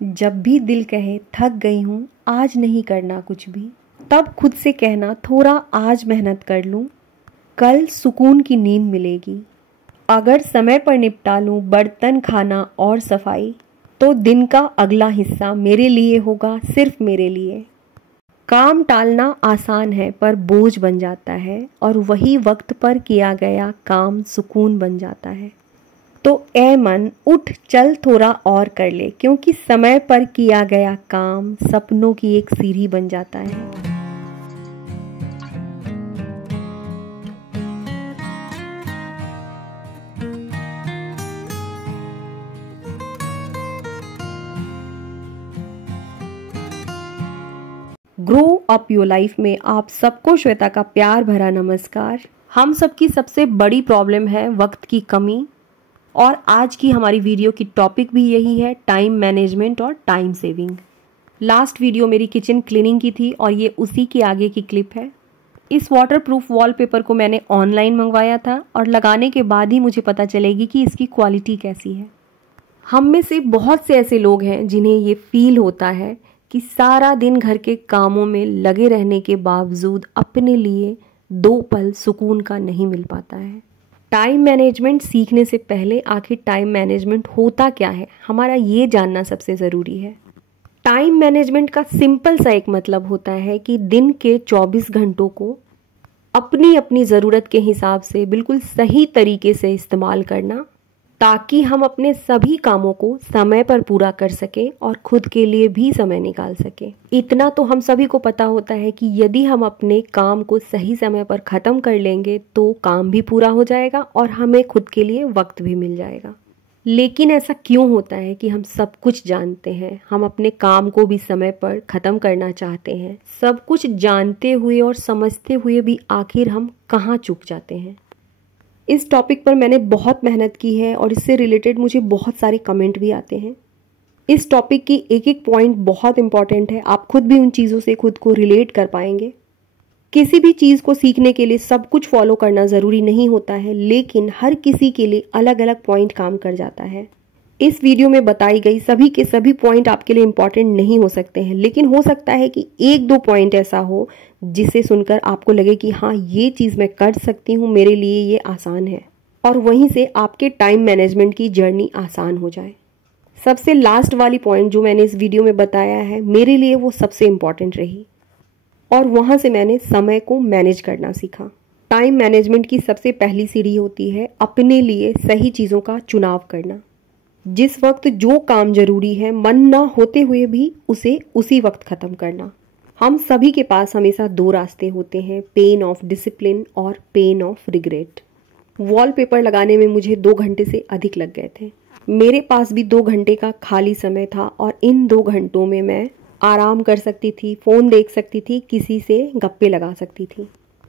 जब भी दिल कहे थक गई हूँ, आज नहीं करना कुछ भी, तब खुद से कहना थोड़ा आज मेहनत कर लूँ, कल सुकून की नींद मिलेगी। अगर समय पर निपटा लूँ बर्तन, खाना और सफाई, तो दिन का अगला हिस्सा मेरे लिए होगा, सिर्फ मेरे लिए। काम टालना आसान है पर बोझ बन जाता है, और वही वक्त पर किया गया काम सुकून बन जाता है। तो ए मन, उठ चल थोड़ा और कर ले, क्योंकि समय पर किया गया काम सपनों की एक सीढ़ी बन जाता है। ग्रो अप योर लाइफ में आप सबको श्वेता का प्यार भरा नमस्कार। हम सबकी सबसे बड़ी प्रॉब्लम है वक्त की कमी, और आज की हमारी वीडियो की टॉपिक भी यही है, टाइम मैनेजमेंट और टाइम सेविंग। लास्ट वीडियो मेरी किचन क्लीनिंग की थी और ये उसी के आगे की क्लिप है। इस वाटरप्रूफ वॉलपेपर को मैंने ऑनलाइन मंगवाया था और लगाने के बाद ही मुझे पता चलेगी कि इसकी क्वालिटी कैसी है। हम में से बहुत से ऐसे लोग हैं जिन्हें ये फील होता है कि सारा दिन घर के कामों में लगे रहने के बावजूद अपने लिए 2 पल सुकून का नहीं मिल पाता है। टाइम मैनेजमेंट सीखने से पहले आखिर टाइम मैनेजमेंट होता क्या है, हमारा ये जानना सबसे ज़रूरी है। टाइम मैनेजमेंट का सिंपल सा एक मतलब होता है कि दिन के 24 घंटों को अपनी अपनी ज़रूरत के हिसाब से बिल्कुल सही तरीके से इस्तेमाल करना, ताकि हम अपने सभी कामों को समय पर पूरा कर सकें और खुद के लिए भी समय निकाल सकें। इतना तो हम सभी को पता होता है कि यदि हम अपने काम को सही समय पर ख़त्म कर लेंगे तो काम भी पूरा हो जाएगा और हमें खुद के लिए वक्त भी मिल जाएगा। लेकिन ऐसा क्यों होता है कि हम सब कुछ जानते हैं, हम अपने काम को भी समय पर ख़त्म करना चाहते हैं, सब कुछ जानते हुए और समझते हुए भी आखिर हम कहाँ चूक जाते हैं? इस टॉपिक पर मैंने बहुत मेहनत की है और इससे रिलेटेड मुझे बहुत सारे कमेंट भी आते हैं। इस टॉपिक की एक एक पॉइंट बहुत इंपॉर्टेंट है, आप खुद भी उन चीज़ों से खुद को रिलेट कर पाएंगे। किसी भी चीज़ को सीखने के लिए सब कुछ फॉलो करना ज़रूरी नहीं होता है, लेकिन हर किसी के लिए अलग अलग पॉइंट काम कर जाता है। इस वीडियो में बताई गई सभी के सभी पॉइंट आपके लिए इंपॉर्टेंट नहीं हो सकते हैं, लेकिन हो सकता है कि 1-2 पॉइंट ऐसा हो जिसे सुनकर आपको लगे कि हाँ, ये चीज़ मैं कर सकती हूँ, मेरे लिए ये आसान है, और वहीं से आपके टाइम मैनेजमेंट की जर्नी आसान हो जाए। सबसे लास्ट वाली पॉइंट जो मैंने इस वीडियो में बताया है, मेरे लिए वो सबसे इम्पॉर्टेंट रही, और वहाँ से मैंने समय को मैनेज करना सीखा। टाइम मैनेजमेंट की सबसे पहली सीढ़ी होती है अपने लिए सही चीज़ों का चुनाव करना। जिस वक्त जो काम जरूरी है, मन ना होते हुए भी उसे उसी वक्त ख़त्म करना। हम सभी के पास हमेशा 2 रास्ते होते हैं, पेन ऑफ डिसिप्लिन और पेन ऑफ रिग्रेट। वॉलपेपर लगाने में मुझे 2 घंटे से अधिक लग गए थे। मेरे पास भी 2 घंटे का खाली समय था और इन 2 घंटों में मैं आराम कर सकती थी, फ़ोन देख सकती थी, किसी से गप्पे लगा सकती थी।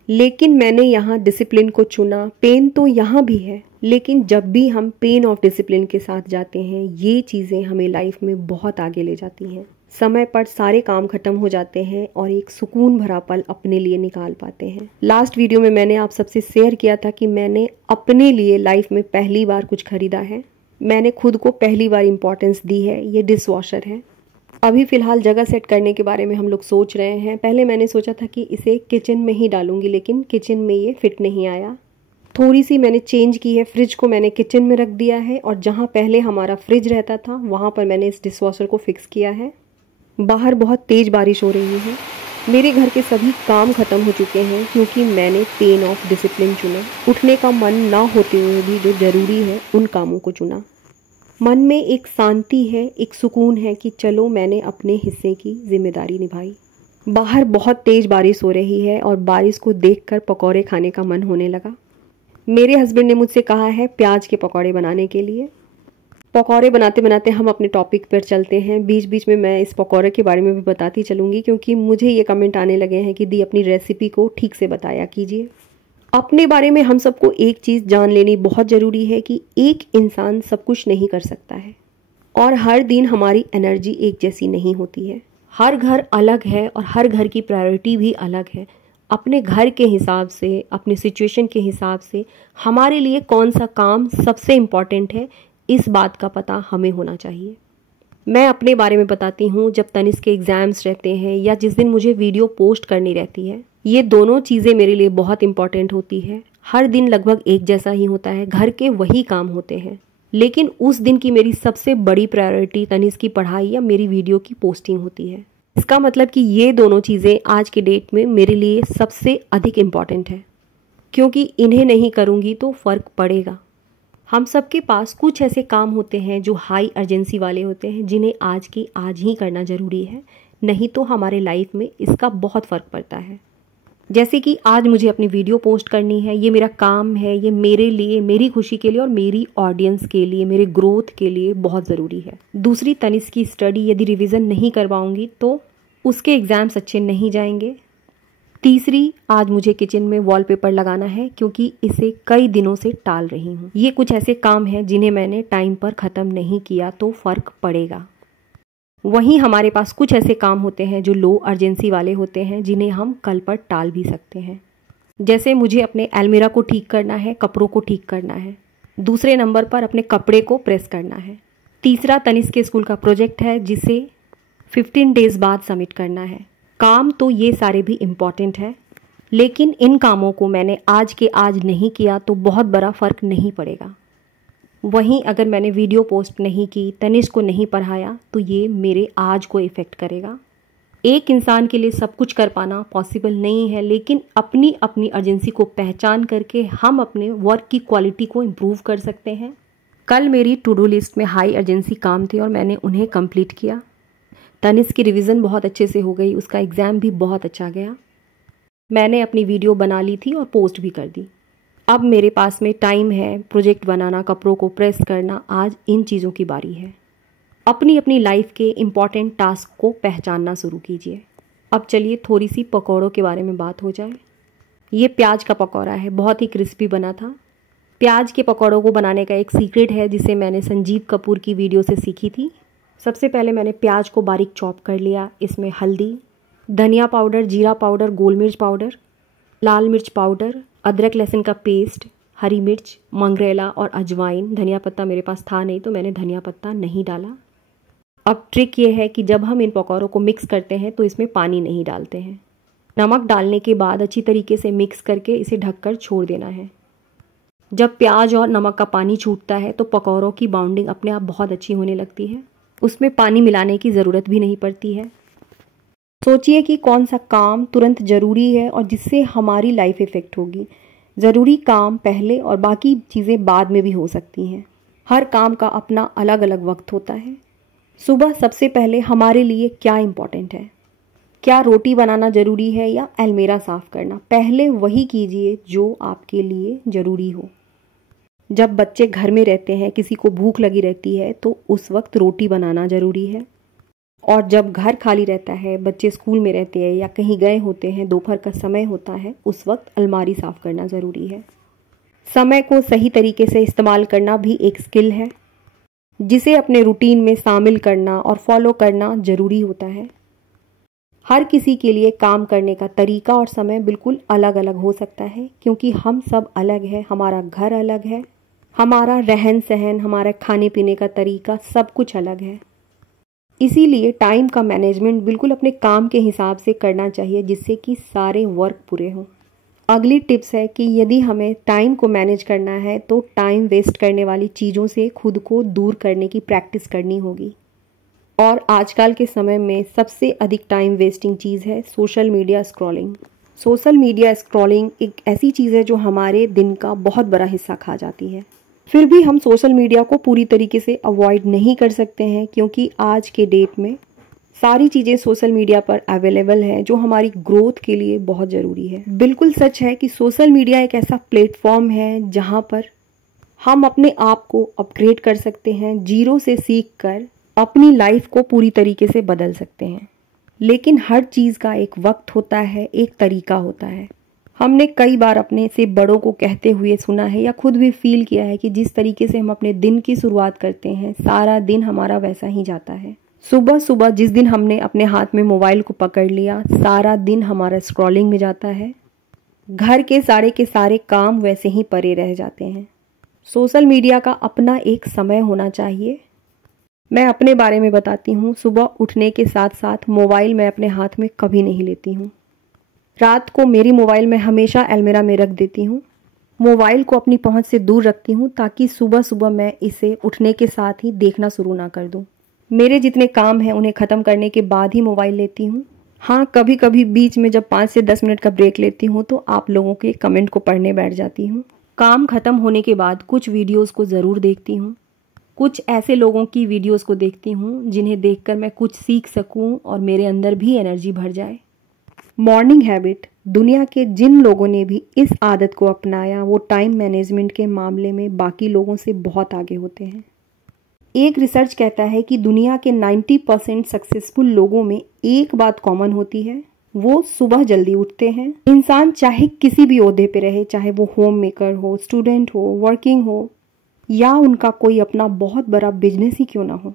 लेकिन मैंने यहाँ डिसिप्लिन को चुना। पेन तो यहाँ भी है, लेकिन जब भी हम पेन ऑफ डिसिप्लिन के साथ जाते हैं, ये चीज़ें हमें लाइफ में बहुत आगे ले जाती हैं। समय पर सारे काम खत्म हो जाते हैं और एक सुकून भरा पल अपने लिए निकाल पाते हैं। लास्ट वीडियो में मैंने आप सबसे शेयर किया था कि मैंने अपने लिए लाइफ में पहली बार कुछ खरीदा है। मैंने खुद को पहली बार इम्पोर्टेंस दी है। ये डिश वॉशर है। अभी फ़िलहाल जगह सेट करने के बारे में हम लोग सोच रहे हैं। पहले मैंने सोचा था कि इसे किचन में ही डालूंगी, लेकिन किचन में ये फिट नहीं आया। थोड़ी सी मैंने चेंज की है, फ्रिज को मैंने किचन में रख दिया है और जहाँ पहले हमारा फ्रिज रहता था वहाँ पर मैंने इस डिश वॉशर को फिक्स किया है। बाहर बहुत तेज़ बारिश हो रही है। मेरे घर के सभी काम ख़त्म हो चुके हैं क्योंकि मैंने पेन ऑफ डिसिप्लिन चुना। उठने का मन ना होते हुए भी जो ज़रूरी है उन कामों को चुना। मन में एक शांति है, एक सुकून है कि चलो मैंने अपने हिस्से की जिम्मेदारी निभाई। बाहर बहुत तेज़ बारिश हो रही है और बारिश को देखकर पकौड़े खाने का मन होने लगा। मेरे हस्बैंड ने मुझसे कहा है प्याज के पकौड़े बनाने के लिए। पकौड़े बनाते बनाते हम अपने टॉपिक पर चलते हैं। बीच बीच में मैं इस पकौड़े के बारे में भी बताती चलूँगी, क्योंकि मुझे ये कमेंट आने लगे हैं कि दी अपनी रेसिपी को ठीक से बताया कीजिए। अपने बारे में हम सबको एक चीज़ जान लेनी बहुत ज़रूरी है कि एक इंसान सब कुछ नहीं कर सकता है और हर दिन हमारी एनर्जी एक जैसी नहीं होती है। हर घर अलग है और हर घर की प्रायोरिटी भी अलग है। अपने घर के हिसाब से, अपने सिचुएशन के हिसाब से हमारे लिए कौन सा काम सबसे इम्पॉर्टेंट है, इस बात का पता हमें होना चाहिए। मैं अपने बारे में बताती हूँ जब तनिष्क के एग्ज़ाम्स रहते हैं या जिस दिन मुझे वीडियो पोस्ट करनी रहती है। ये दोनों चीज़ें मेरे लिए बहुत इंपॉर्टेंट होती है। हर दिन लगभग एक जैसा ही होता है, घर के वही काम होते हैं, लेकिन उस दिन की मेरी सबसे बड़ी प्रायोरिटी तनिष्क की पढ़ाई या मेरी वीडियो की पोस्टिंग होती है। इसका मतलब कि ये दोनों चीज़ें आज के डेट में मेरे लिए सबसे अधिक इम्पॉर्टेंट है, क्योंकि इन्हें नहीं करूँगी तो फ़र्क पड़ेगा। हम सबके पास कुछ ऐसे काम होते हैं जो हाई अर्जेंसी वाले होते हैं, जिन्हें आज की आज ही करना ज़रूरी है, नहीं तो हमारे लाइफ में इसका बहुत फ़र्क पड़ता है। जैसे कि आज मुझे अपनी वीडियो पोस्ट करनी है, ये मेरा काम है, ये मेरे लिए, मेरी खुशी के लिए और मेरी ऑडियंस के लिए, मेरे ग्रोथ के लिए बहुत ज़रूरी है। दूसरी, तनिष्क की स्टडी यदि रिवीजन नहीं करवाऊंगी तो उसके एग्ज़ाम्स अच्छे नहीं जाएंगे। तीसरी, आज मुझे किचन में वॉलपेपर लगाना है, क्योंकि इसे कई दिनों से टाल रही हूँ। ये कुछ ऐसे काम हैं जिन्हें मैंने टाइम पर ख़त्म नहीं किया तो फ़र्क पड़ेगा। वहीं हमारे पास कुछ ऐसे काम होते हैं जो लो अर्जेंसी वाले होते हैं, जिन्हें हम कल पर टाल भी सकते हैं। जैसे मुझे अपने अलमीरा को ठीक करना है, कपड़ों को ठीक करना है। दूसरे नंबर पर अपने कपड़े को प्रेस करना है। तीसरा, तनिष्क के स्कूल का प्रोजेक्ट है जिसे 15 डेज़ बाद सबमिट करना है। काम तो ये सारे भी इम्पॉर्टेंट है, लेकिन इन कामों को मैंने आज के आज नहीं किया तो बहुत बड़ा फ़र्क नहीं पड़ेगा। वहीं अगर मैंने वीडियो पोस्ट नहीं की, तनिष्क को नहीं पढ़ाया, तो ये मेरे आज को इफ़ेक्ट करेगा। एक इंसान के लिए सब कुछ कर पाना पॉसिबल नहीं है, लेकिन अपनी अपनी अर्जेंसी को पहचान करके हम अपने वर्क की क्वालिटी को इम्प्रूव कर सकते हैं। कल मेरी टू डू लिस्ट में हाई अर्जेंसी काम थे और मैंने उन्हें कंप्लीट किया। तनिष्क की रिवीजन बहुत अच्छे से हो गई, उसका एग्ज़ाम भी बहुत अच्छा गया। मैंने अपनी वीडियो बना ली थी और पोस्ट भी कर दी। अब मेरे पास में टाइम है प्रोजेक्ट बनाना, कपड़ों को प्रेस करना। आज इन चीज़ों की बारी है। अपनी अपनी लाइफ के इम्पॉर्टेंट टास्क को पहचानना शुरू कीजिए। अब चलिए थोड़ी सी पकौड़ों के बारे में बात हो जाए। ये प्याज का पकौड़ा है, बहुत ही क्रिस्पी बना था। प्याज के पकौड़ों को बनाने का एक सीक्रेट है जिसे मैंने संजीव कपूर की वीडियो से सीखी थी। सबसे पहले मैंने प्याज को बारीक चॉप कर लिया। इसमें हल्दी, धनिया पाउडर, जीरा पाउडर, गोल मिर्च पाउडर, लाल मिर्च पाउडर, अदरक लहसुन का पेस्ट, हरी मिर्च, मंगरेला और अजवाइन। धनिया पत्ता मेरे पास था नहीं तो मैंने धनिया पत्ता नहीं डाला। अब ट्रिक ये है कि जब हम इन पकौड़ों को मिक्स करते हैं तो इसमें पानी नहीं डालते हैं। नमक डालने के बाद अच्छी तरीके से मिक्स करके इसे ढककर छोड़ देना है। जब प्याज और नमक का पानी छूटता है तो पकौड़ों की बाउंडिंग अपने आप बहुत अच्छी होने लगती है। उसमें पानी मिलाने की ज़रूरत भी नहीं पड़ती है। सोचिए कि कौन सा काम तुरंत ज़रूरी है और जिससे हमारी लाइफ इफ़ेक्ट होगी। ज़रूरी काम पहले और बाकी चीज़ें बाद में भी हो सकती हैं। हर काम का अपना अलग अलग वक्त होता है। सुबह सबसे पहले हमारे लिए क्या इम्पोर्टेंट है? क्या रोटी बनाना ज़रूरी है या अलमीरा साफ़ करना? पहले वही कीजिए जो आपके लिए ज़रूरी हो। जब बच्चे घर में रहते हैं, किसी को भूख लगी रहती है, तो उस वक्त रोटी बनाना ज़रूरी है। और जब घर खाली रहता है, बच्चे स्कूल में रहते हैं या कहीं गए होते हैं, दोपहर का समय होता है, उस वक्त अलमारी साफ़ करना ज़रूरी है। समय को सही तरीके से इस्तेमाल करना भी एक स्किल है, जिसे अपने रूटीन में शामिल करना और फॉलो करना ज़रूरी होता है। हर किसी के लिए काम करने का तरीका और समय बिल्कुल अलग अलग हो सकता है, क्योंकि हम सब अलग हैं। हमारा घर अलग है, हमारा रहन सहन, हमारा खाने पीने का तरीका, सब कुछ अलग है। इसीलिए टाइम का मैनेजमेंट बिल्कुल अपने काम के हिसाब से करना चाहिए, जिससे कि सारे वर्क पूरे हों। अगली टिप्स है कि यदि हमें टाइम को मैनेज करना है तो टाइम वेस्ट करने वाली चीज़ों से खुद को दूर करने की प्रैक्टिस करनी होगी। और आजकल के समय में सबसे अधिक टाइम वेस्टिंग चीज़ है social media scrolling. Social media scrolling एक ऐसी चीज़ है जो हमारे दिन का बहुत बड़ा हिस्सा खा जाती है। फिर भी हम सोशल मीडिया को पूरी तरीके से अवॉइड नहीं कर सकते हैं, क्योंकि आज के डेट में सारी चीज़ें सोशल मीडिया पर अवेलेबल हैं जो हमारी ग्रोथ के लिए बहुत ज़रूरी है। बिल्कुल सच है कि सोशल मीडिया एक ऐसा प्लेटफॉर्म है जहाँ पर हम अपने आप को अपग्रेड कर सकते हैं, जीरो से सीख कर अपनी लाइफ को पूरी तरीके से बदल सकते हैं। लेकिन हर चीज़ का एक वक्त होता है, एक तरीका होता है। हमने कई बार अपने से बड़ों को कहते हुए सुना है या खुद भी फील किया है कि जिस तरीके से हम अपने दिन की शुरुआत करते हैं, सारा दिन हमारा वैसा ही जाता है। सुबह सुबह जिस दिन हमने अपने हाथ में मोबाइल को पकड़ लिया, सारा दिन हमारा स्क्रॉलिंग में जाता है। घर के सारे काम वैसे ही पड़े रह जाते हैं। सोशल मीडिया का अपना एक समय होना चाहिए। मैं अपने बारे में बताती हूँ। सुबह उठने के साथ साथ मोबाइल मैं अपने हाथ में कभी नहीं लेती हूँ। रात को मेरी मोबाइल मैं हमेशा अलमीरा में रख देती हूँ। मोबाइल को अपनी पहुँच से दूर रखती हूँ ताकि सुबह सुबह मैं इसे उठने के साथ ही देखना शुरू ना कर दूँ। मेरे जितने काम हैं उन्हें ख़त्म करने के बाद ही मोबाइल लेती हूँ। हाँ, कभी कभी बीच में जब 5 से 10 मिनट का ब्रेक लेती हूँ तो आप लोगों के कमेंट को पढ़ने बैठ जाती हूँ। काम ख़त्म होने के बाद कुछ वीडियोस को ज़रूर देखती हूँ। कुछ ऐसे लोगों की वीडियोस को देखती हूँ जिन्हें देखकर मैं कुछ सीख सकूँ और मेरे अंदर भी एनर्जी भर जाए। मॉर्निंग हैबिट, दुनिया के जिन लोगों ने भी इस आदत को अपनाया वो टाइम मैनेजमेंट के मामले में बाकी लोगों से बहुत आगे होते हैं। एक रिसर्च कहता है कि दुनिया के 90% सक्सेसफुल लोगों में एक बात कॉमन होती है, वो सुबह जल्दी उठते हैं। इंसान चाहे किसी भी ओहदे पे रहे, चाहे वो होम मेकर हो, स्टूडेंट हो, वर्किंग हो या उनका कोई अपना बहुत बड़ा बिजनेस ही क्यों ना हो,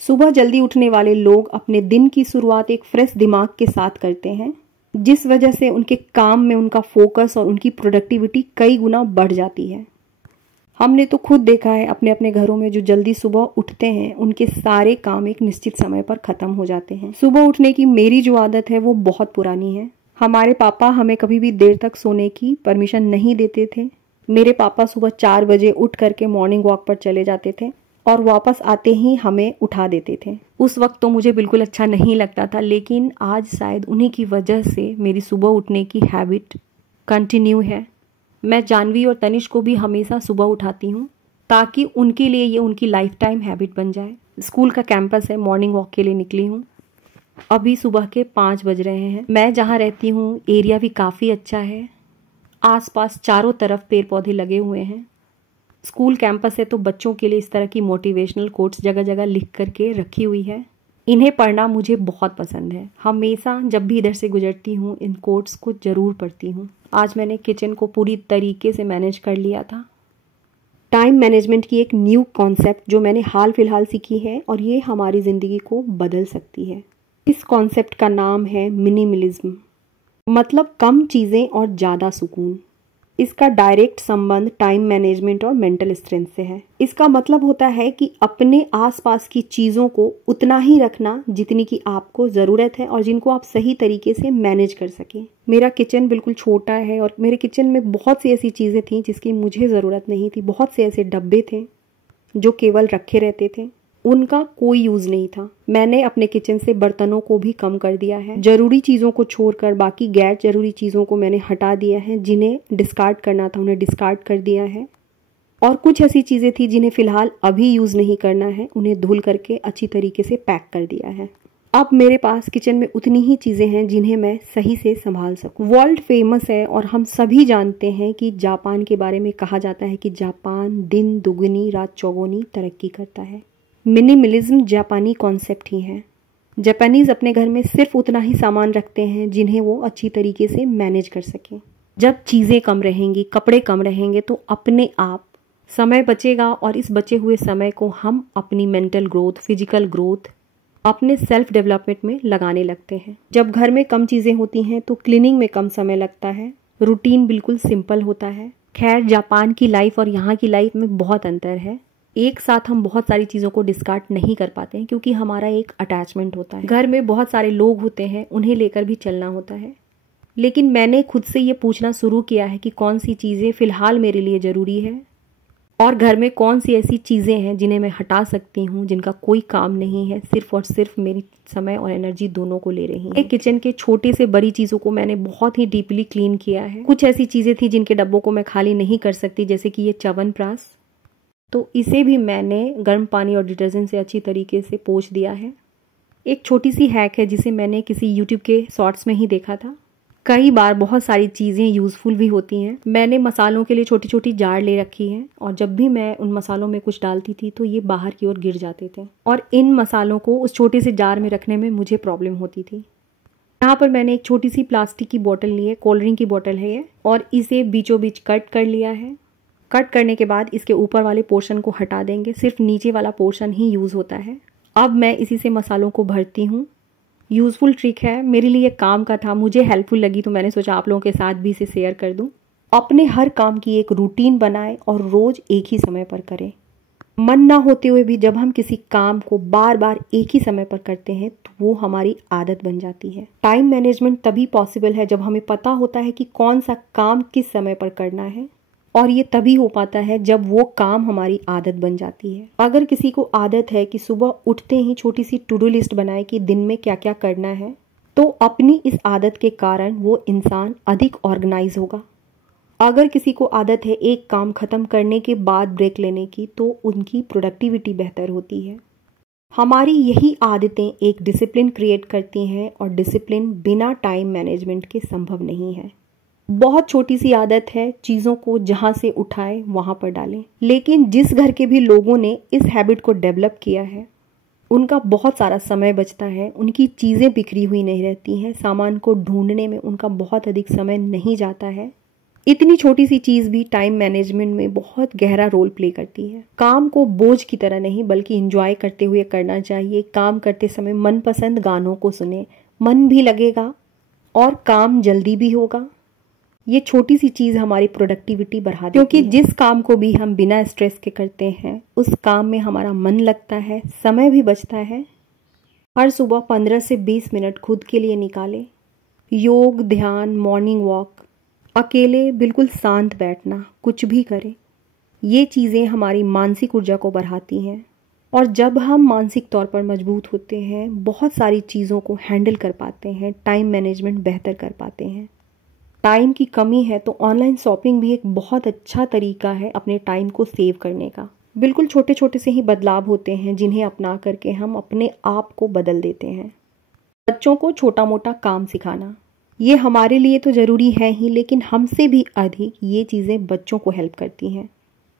सुबह जल्दी उठने वाले लोग अपने दिन की शुरुआत एक फ्रेश दिमाग के साथ करते हैं, जिस वजह से उनके काम में उनका फोकस और उनकी प्रोडक्टिविटी कई गुना बढ़ जाती है। हमने तो खुद देखा है अपने अपने घरों में जो जल्दी सुबह उठते हैं उनके सारे काम एक निश्चित समय पर खत्म हो जाते हैं। सुबह उठने की मेरी जो आदत है वो बहुत पुरानी है। हमारे पापा हमें कभी भी देर तक सोने की परमिशन नहीं देते थे। मेरे पापा सुबह 4 बजे उठ करके मॉर्निंग वॉक पर चले जाते थे और वापस आते ही हमें उठा देते थे। उस वक्त तो मुझे बिल्कुल अच्छा नहीं लगता था, लेकिन आज शायद उन्हीं की वजह से मेरी सुबह उठने की हैबिट कंटिन्यू है। मैं जानवी और तनिष को भी हमेशा सुबह उठाती हूँ ताकि उनके लिए ये उनकी लाइफ टाइम हैबिट बन जाए। स्कूल का कैंपस है, मॉर्निंग वॉक के लिए निकली हूँ। अभी सुबह के 5 बज रहे हैं। मैं जहाँ रहती हूँ एरिया भी काफ़ी अच्छा है। आसपास चारों तरफ पेड़ पौधे लगे हुए हैं। स्कूल कैंपस है तो बच्चों के लिए इस तरह की मोटिवेशनल कोट्स जगह जगह लिख करके रखी हुई है। इन्हें पढ़ना मुझे बहुत पसंद है। हमेशा जब भी इधर से गुजरती हूँ इन कोट्स को ज़रूर पढ़ती हूँ। आज मैंने किचन को पूरी तरीके से मैनेज कर लिया था। टाइम मैनेजमेंट की एक न्यू कॉन्सेप्ट जो मैंने हाल फिलहाल सीखी है और ये हमारी ज़िंदगी को बदल सकती है। इस कॉन्सेप्ट का नाम है मिनिमलिज्म, मतलब कम चीज़ें और ज़्यादा सुकून। इसका डायरेक्ट संबंध टाइम मैनेजमेंट और मेंटल स्ट्रेंथ से है। इसका मतलब होता है कि अपने आसपास की चीज़ों को उतना ही रखना जितनी की आपको ज़रूरत है और जिनको आप सही तरीके से मैनेज कर सकें। मेरा किचन बिल्कुल छोटा है और मेरे किचन में बहुत सी ऐसी चीज़ें थीं जिसकी मुझे ज़रूरत नहीं थी। बहुत से ऐसे डब्बे थे जो केवल रखे रहते थे, उनका कोई यूज़ नहीं था। मैंने अपने किचन से बर्तनों को भी कम कर दिया है। ज़रूरी चीज़ों को छोड़कर बाकी गैर ज़रूरी चीज़ों को मैंने हटा दिया है। जिन्हें डिस्कार्ड करना था उन्हें डिस्कार्ड कर दिया है और कुछ ऐसी चीज़ें थी जिन्हें फ़िलहाल अभी यूज़ नहीं करना है, उन्हें धुल करके अच्छी तरीके से पैक कर दिया है। अब मेरे पास किचन में उतनी ही चीज़ें हैं जिन्हें मैं सही से संभाल सकूं। वर्ल्ड फेमस है और हम सभी जानते हैं कि जापान के बारे में कहा जाता है कि जापान दिन दुगनी रात चौगुनी तरक्की करता है। मिनिमलिज्म जापानी कॉन्सेप्ट ही है। जापानीज़ अपने घर में सिर्फ उतना ही सामान रखते हैं जिन्हें वो अच्छी तरीके से मैनेज कर सकें। जब चीज़ें कम रहेंगी, कपड़े कम रहेंगे तो अपने आप समय बचेगा और इस बचे हुए समय को हम अपनी मेंटल ग्रोथ, फिजिकल ग्रोथ, अपने सेल्फ डेवलपमेंट में लगाने लगते हैं। जब घर में कम चीज़ें होती हैं तो क्लीनिंग में कम समय लगता है, रूटीन बिल्कुल सिंपल होता है। खैर, जापान की लाइफ और यहाँ की लाइफ में बहुत अंतर है। एक साथ हम बहुत सारी चीज़ों को डिस्कार्ड नहीं कर पाते हैं क्योंकि हमारा एक अटैचमेंट होता है। घर में बहुत सारे लोग होते हैं, उन्हें लेकर भी चलना होता है। लेकिन मैंने खुद से ये पूछना शुरू किया है कि कौन सी चीज़ें फ़िलहाल मेरे लिए ज़रूरी है और घर में कौन सी ऐसी चीज़ें हैं जिन्हें मैं हटा सकती हूँ, जिनका कोई काम नहीं है, सिर्फ और सिर्फ मेरी समय और एनर्जी दोनों को ले रही है। किचन के छोटे से बड़ी चीज़ों को मैंने बहुत ही डीपली क्लीन किया है। कुछ ऐसी चीज़ें थी जिनके डब्बों को मैं खाली नहीं कर सकती, जैसे कि ये च्यवनप्राश, तो इसे भी मैंने गर्म पानी और डिटर्जेंट से अच्छी तरीके से पोंछ दिया है। एक छोटी सी हैक है जिसे मैंने किसी यूट्यूब के शॉर्ट्स में ही देखा था। कई बार बहुत सारी चीज़ें यूज़फुल भी होती हैं। मैंने मसालों के लिए छोटी छोटी जार ले रखी है और जब भी मैं उन मसालों में कुछ डालती थी तो ये बाहर की ओर गिर जाते थे और इन मसालों को उस छोटे से जार में रखने में मुझे प्रॉब्लम होती थी। यहाँ पर मैंने एक छोटी सी प्लास्टिक की बोतल ली है, कोल्ड ड्रिंक की बोतल है ये, और इसे बीचों बीच कट कर लिया है। कट करने के बाद इसके ऊपर वाले पोर्शन को हटा देंगे, सिर्फ नीचे वाला पोर्शन ही यूज़ होता है। अब मैं इसी से मसालों को भरती हूँ। यूज़फुल ट्रिक है, मेरे लिए काम का था, मुझे हेल्पफुल लगी तो मैंने सोचा आप लोगों के साथ भी इसे शेयर कर दूँ। अपने हर काम की एक रूटीन बनाएं और रोज़ एक ही समय पर करें। मन ना होते हुए भी जब हम किसी काम को बार बार एक ही समय पर करते हैं तो वो हमारी आदत बन जाती है। टाइम मैनेजमेंट तभी पॉसिबल है जब हमें पता होता है कि कौन सा काम किस समय पर करना है, और ये तभी हो पाता है जब वो काम हमारी आदत बन जाती है। अगर किसी को आदत है कि सुबह उठते ही छोटी सी टू डू लिस्ट बनाए कि दिन में क्या क्या करना है, तो अपनी इस आदत के कारण वो इंसान अधिक ऑर्गेनाइज होगा। अगर किसी को आदत है एक काम खत्म करने के बाद ब्रेक लेने की, तो उनकी प्रोडक्टिविटी बेहतर होती है। हमारी यही आदतें एक डिसिप्लिन क्रिएट करती हैं, और डिसिप्लिन बिना टाइम मैनेजमेंट के संभव नहीं है। बहुत छोटी सी आदत है, चीज़ों को जहाँ से उठाएं वहाँ पर डालें। लेकिन जिस घर के भी लोगों ने इस हैबिट को डेवलप किया है, उनका बहुत सारा समय बचता है, उनकी चीज़ें बिखरी हुई नहीं रहती हैं, सामान को ढूंढने में उनका बहुत अधिक समय नहीं जाता है। इतनी छोटी सी चीज़ भी टाइम मैनेजमेंट में बहुत गहरा रोल प्ले करती है। काम को बोझ की तरह नहीं बल्कि एंजॉय करते हुए करना चाहिए। काम करते समय मनपसंद गानों को सुने, मन भी लगेगा और काम जल्दी भी होगा। ये छोटी सी चीज़ हमारी प्रोडक्टिविटी बढ़ा देती है, क्योंकि जिस काम को भी हम बिना स्ट्रेस के करते हैं उस काम में हमारा मन लगता है, समय भी बचता है। हर सुबह 15 से 20 मिनट खुद के लिए निकालें। योग, ध्यान, मॉर्निंग वॉक, अकेले बिल्कुल शांत बैठना, कुछ भी करें, ये चीज़ें हमारी मानसिक ऊर्जा को बढ़ाती हैं। और जब हम मानसिक तौर पर मजबूत होते हैं, बहुत सारी चीज़ों को हैंडल कर पाते हैं, टाइम मैनेजमेंट बेहतर कर पाते हैं। टाइम की कमी है तो ऑनलाइन शॉपिंग भी एक बहुत अच्छा तरीका है अपने टाइम को सेव करने का। बिल्कुल छोटे छोटे से ही बदलाव होते हैं जिन्हें अपना करके हम अपने आप को बदल देते हैं। बच्चों को छोटा मोटा काम सिखाना, ये हमारे लिए तो ज़रूरी है ही, लेकिन हमसे भी अधिक ये चीज़ें बच्चों को हेल्प करती हैं।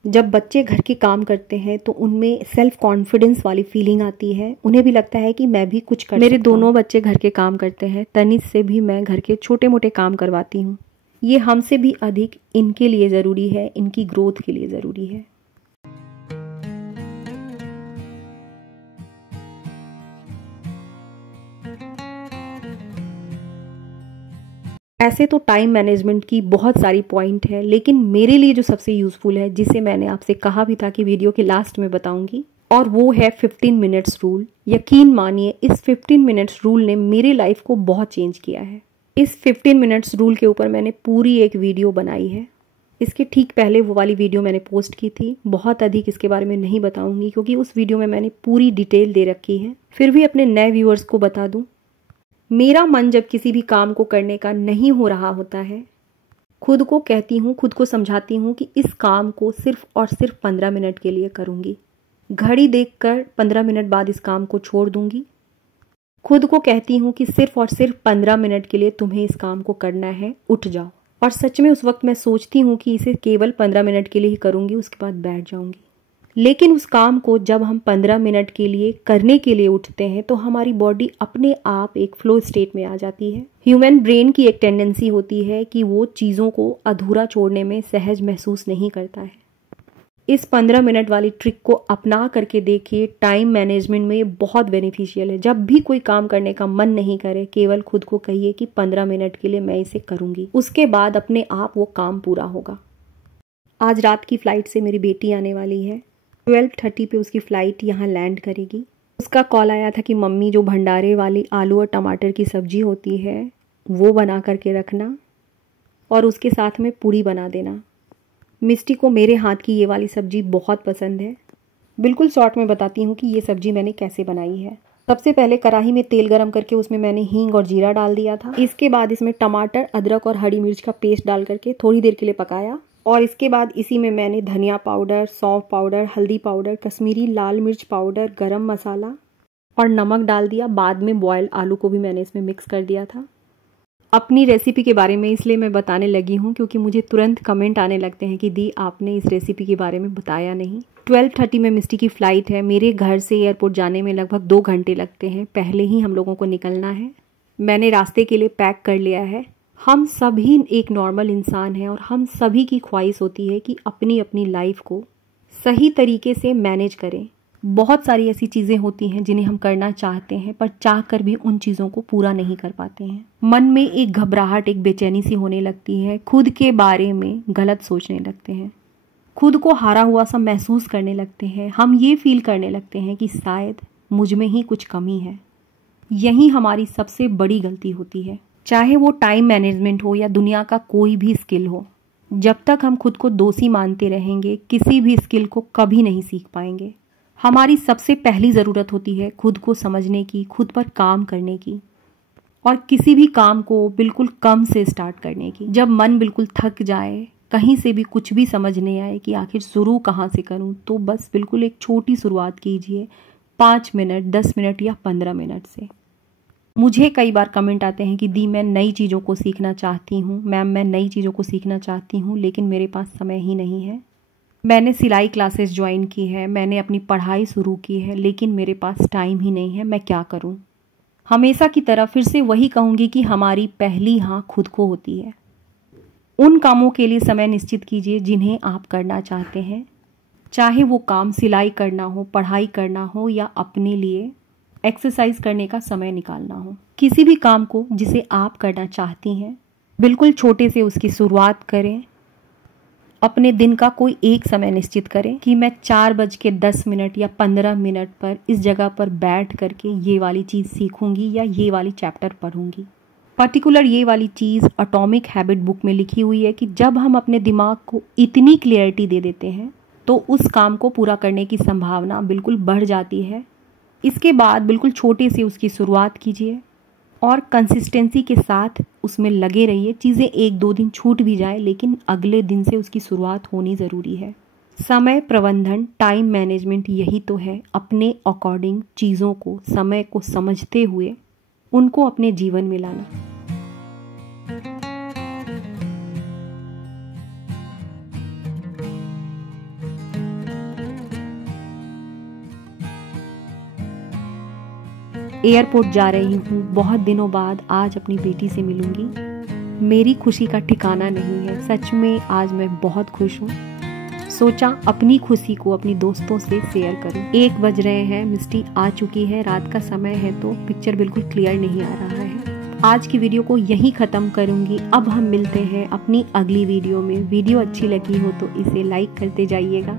जब बच्चे घर के काम करते हैं तो उनमें सेल्फ कॉन्फिडेंस वाली फीलिंग आती है, उन्हें भी लगता है कि मैं भी कुछ कर सकता हूं। मेरे दोनों बच्चे घर के काम करते हैं, तनिष से भी मैं घर के छोटे मोटे काम करवाती हूँ। ये हमसे भी अधिक इनके लिए ज़रूरी है, इनकी ग्रोथ के लिए ज़रूरी है। ऐसे तो टाइम मैनेजमेंट की बहुत सारी पॉइंट है, लेकिन मेरे लिए जो सबसे यूज़फुल है, जिसे मैंने आपसे कहा भी था कि वीडियो के लास्ट में बताऊंगी, और वो है 15 मिनट्स रूल। यकीन मानिए इस 15 मिनट्स रूल ने मेरी लाइफ को बहुत चेंज किया है। इस 15 मिनट्स रूल के ऊपर मैंने पूरी एक वीडियो बनाई है। इसके ठीक पहले वो वाली वीडियो मैंने पोस्ट की थी। बहुत अधिक इसके बारे में नहीं बताऊंगी क्योंकि उस वीडियो में मैंने पूरी डिटेल दे रखी है। फिर भी अपने नए व्यूअर्स को बता दूं, मेरा मन जब किसी भी काम को करने का नहीं हो रहा होता है, खुद को कहती हूँ, खुद को समझाती हूँ कि इस काम को सिर्फ और सिर्फ 15 मिनट के लिए करूँगी। घड़ी देखकर 15 मिनट बाद इस काम को छोड़ दूँगी। खुद को कहती हूँ कि सिर्फ और सिर्फ 15 मिनट के लिए तुम्हें इस काम को करना है, उठ जाओ। और सच में उस वक्त मैं सोचती हूँ कि इसे केवल 15 मिनट के लिए ही करूँगी, उसके बाद बैठ जाऊँगी। लेकिन उस काम को जब हम 15 मिनट के लिए करने के लिए उठते हैं तो हमारी बॉडी अपने आप एक फ्लो स्टेट में आ जाती है। ह्यूमन ब्रेन की एक टेंडेंसी होती है कि वो चीज़ों को अधूरा छोड़ने में सहज महसूस नहीं करता है। इस 15 मिनट वाली ट्रिक को अपना करके देखिए, टाइम मैनेजमेंट में ये बहुत बेनिफिशियल है। जब भी कोई काम करने का मन नहीं करे, केवल खुद को कहिए कि 15 मिनट के लिए मैं इसे करूँगी, उसके बाद अपने आप वो काम पूरा होगा। आज रात की फ़्लाइट से मेरी बेटी आने वाली है। 12:30 पे उसकी फ़्लाइट यहाँ लैंड करेगी। उसका कॉल आया था कि मम्मी जो भंडारे वाली आलू और टमाटर की सब्ज़ी होती है वो बना करके रखना और उसके साथ में पूरी बना देना। मिस्टी को मेरे हाथ की ये वाली सब्ज़ी बहुत पसंद है। बिल्कुल शॉर्ट में बताती हूँ कि ये सब्ज़ी मैंने कैसे बनाई है। सबसे पहले कढ़ाई में तेल गरम करके उसमें मैंने हींग और जीरा डाल दिया था। इसके बाद इसमें टमाटर, अदरक और हरी मिर्च का पेस्ट डाल करके थोड़ी देर के लिए पकाया और इसके बाद इसी में मैंने धनिया पाउडर, सौंफ पाउडर, हल्दी पाउडर, कश्मीरी लाल मिर्च पाउडर, गरम मसाला और नमक डाल दिया। बाद में बॉयल आलू को भी मैंने इसमें मिक्स कर दिया था। अपनी रेसिपी के बारे में इसलिए मैं बताने लगी हूँ क्योंकि मुझे तुरंत कमेंट आने लगते हैं कि दी आपने इस रेसिपी के बारे में बताया नहीं। 12:30 में मिस्टी की फ़्लाइट है। मेरे घर से एयरपोर्ट जाने में लगभग 2 घंटे लगते हैं। पहले ही हम लोगों को निकलना है। मैंने रास्ते के लिए पैक कर लिया है। हम सभी एक नॉर्मल इंसान हैं और हम सभी की ख्वाहिश होती है कि अपनी अपनी लाइफ को सही तरीके से मैनेज करें। बहुत सारी ऐसी चीज़ें होती हैं जिन्हें हम करना चाहते हैं पर चाह कर भी उन चीज़ों को पूरा नहीं कर पाते हैं। मन में एक घबराहट, एक बेचैनी सी होने लगती है। खुद के बारे में गलत सोचने लगते हैं। खुद को हारा हुआ सा महसूस करने लगते हैं। हम ये फील करने लगते हैं कि शायद मुझ में ही कुछ कमी है। यही हमारी सबसे बड़ी गलती होती है, चाहे वो टाइम मैनेजमेंट हो या दुनिया का कोई भी स्किल हो। जब तक हम खुद को दोषी मानते रहेंगे, किसी भी स्किल को कभी नहीं सीख पाएंगे। हमारी सबसे पहली ज़रूरत होती है खुद को समझने की, खुद पर काम करने की, और किसी भी काम को बिल्कुल कम से स्टार्ट करने की। जब मन बिल्कुल थक जाए, कहीं से भी कुछ भी समझ नहीं आए कि आखिर शुरू कहाँ से करूँ, तो बस बिल्कुल एक छोटी शुरुआत कीजिए, 5 मिनट, 10 मिनट या 15 मिनट से। मुझे कई बार कमेंट आते हैं कि दी मैं नई चीज़ों को सीखना चाहती हूँ, मैम मैं नई चीज़ों को सीखना चाहती हूँ, लेकिन मेरे पास समय ही नहीं है। मैंने सिलाई क्लासेस ज्वाइन की है, मैंने अपनी पढ़ाई शुरू की है, लेकिन मेरे पास टाइम ही नहीं है, मैं क्या करूँ। हमेशा की तरह फिर से वही कहूँगी कि हमारी पहली हाँ खुद को होती है। उन कामों के लिए समय निश्चित कीजिए जिन्हें आप करना चाहते हैं, चाहे वो काम सिलाई करना हो, पढ़ाई करना हो या अपने लिए एक्सरसाइज करने का समय निकालना हो। किसी भी काम को जिसे आप करना चाहती हैं, बिल्कुल छोटे से उसकी शुरुआत करें। अपने दिन का कोई एक समय निश्चित करें कि मैं 4:10 या 15 मिनट पर इस जगह पर बैठ करके ये वाली चीज़ सीखूंगी या ये वाली चैप्टर पढ़ूंगी। पर्टिकुलर ये वाली चीज़ एटॉमिक हैबिट बुक में लिखी हुई है कि जब हम अपने दिमाग को इतनी क्लियरिटी दे देते हैं तो उस काम को पूरा करने की संभावना बिल्कुल बढ़ जाती है। इसके बाद बिल्कुल छोटे से उसकी शुरुआत कीजिए और कंसिस्टेंसी के साथ उसमें लगे रहिए। चीज़ें 1-2 दिन छूट भी जाए, लेकिन अगले दिन से उसकी शुरुआत होनी ज़रूरी है। समय प्रबंधन, टाइम मैनेजमेंट यही तो है, अपने अकॉर्डिंग चीज़ों को, समय को समझते हुए उनको अपने जीवन में लाना। एयरपोर्ट जा रही हूँ, बहुत दिनों बाद आज अपनी बेटी से मिलूंगी। मेरी खुशी का ठिकाना नहीं है, सच में आज मैं बहुत खुश हूँ। सोचा अपनी खुशी को अपनी दोस्तों से शेयर करूं। 1 बज रहे हैं, मिस्टी आ चुकी है, रात का समय है तो पिक्चर बिल्कुल क्लियर नहीं आ रहा है। आज की वीडियो को यहीं ख़त्म करूंगी। अब हम मिलते हैं अपनी अगली वीडियो में। वीडियो अच्छी लगी हो तो इसे लाइक करते जाइएगा।